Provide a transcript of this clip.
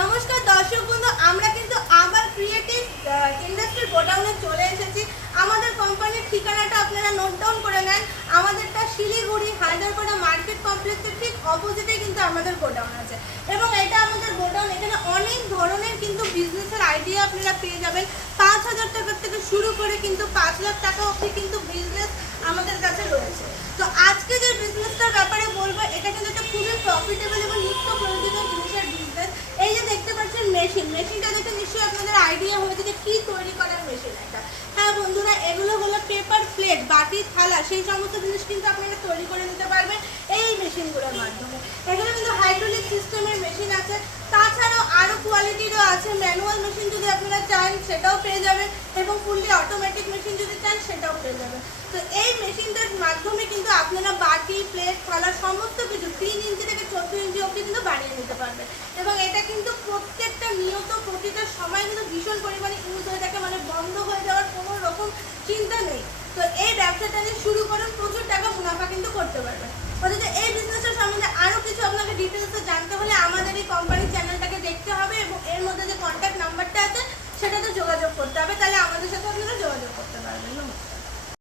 নমস্কার দর্শক বন্ধু, আমরা কিন্তু আবার ক্রিয়েটিভ ইন্ডাস্ট্রির গোডাউনে চলে এসেছি। আমাদের কোম্পানির ঠিকানাটা আপনারা নোট ডাউন করে নেন। আমাদেরটা শিলিগুড়ি হায়দ্রাবাদ মার্কেট কমপ্লেক্সের ঠিক অপোজিটে কিন্তু আমাদের গোডাউন আছে এবং এটা আমাদের গোডাউন। এখানে অনেক ধরনের কিন্তু বিজনেসের আইডিয়া আপনারা পেয়ে যাবেন। 5,000 টাকা থেকে শুরু করে কিন্তু 5 লাখ টাকা অবধি কিন্তু বিজনেস আমাদের কাছে রয়েছে। তো আজকে যে বিজনেসটার ব্যাপারে বলবো, এটা কিন্তু একটা খুবই প্রফিটেবল এবং নিত্য প্রয়োজনীয় জিনিসের বিজনেস। এই যে দেখতে পাচ্ছেন মেশিনটা দেখে নিশ্চয়ই আপনাদের আইডিয়া হয়েছে যে কি তৈরি করার মেশিন এটা। হ্যাঁ বন্ধুরা, এগুলো হলো পেপার প্লেট, বাটি, থালা, সেই সমস্ত জিনিস কিন্তু আপনারা তৈরি করে নিতে পারবেন এই মেশিনগুলোর মাধ্যমে। এখানে কিন্তু হাইড্রোলিক সিস্টেমের মেশিন আছে, তাছাড়াও আরও কোয়ালিটিরও আছে। ম্যানুয়াল মেশিন যদি আপনারা চান সেটাও পেয়ে যাবেন এবং ফুললি অটোমেটিক মেশিন যদি চান সেটাও পেয়ে যাবেন। তো এই মেশিনটার মাধ্যমে কিন্তু আপনারা বাটি, প্লেট, থালা সমস্ত কিছু 3 ইঞ্চি থেকে 14 ইঞ্চি অবধি কিন্তু বানিয়ে নিতে পারবেন এবং এটা কিন্তু প্রত্যেকটা নিয়ত প্রতিটা সময় কিন্তু ভীষণ পরিমাণে ইউজ হয়ে থাকে, মানে বন্ধ হয়ে যাওয়ার কোনো রকম চিন্তা নেই। তো এই ব্যবসাটা নিয়ে শুরু করুন, প্রচুর টাকা মুনাফা কিন্তু করতে পারবেন। অথচ এই বিজনেসের সম্বন্ধে আরও কিছু আপনাকে ডিটেলসে জানতে হলে আমাদের এই কোম্পানির চ্যানেলটাকে দেখতে হবে এবং এর মধ্যে যে কন্ট্যাক্ট নাম্বারটা আছে সেটাতে যোগাযোগ করতে হবে, তাহলে আমাদের সাথে আপনারা যোগাযোগ করতে পারবেন। নমস্কার।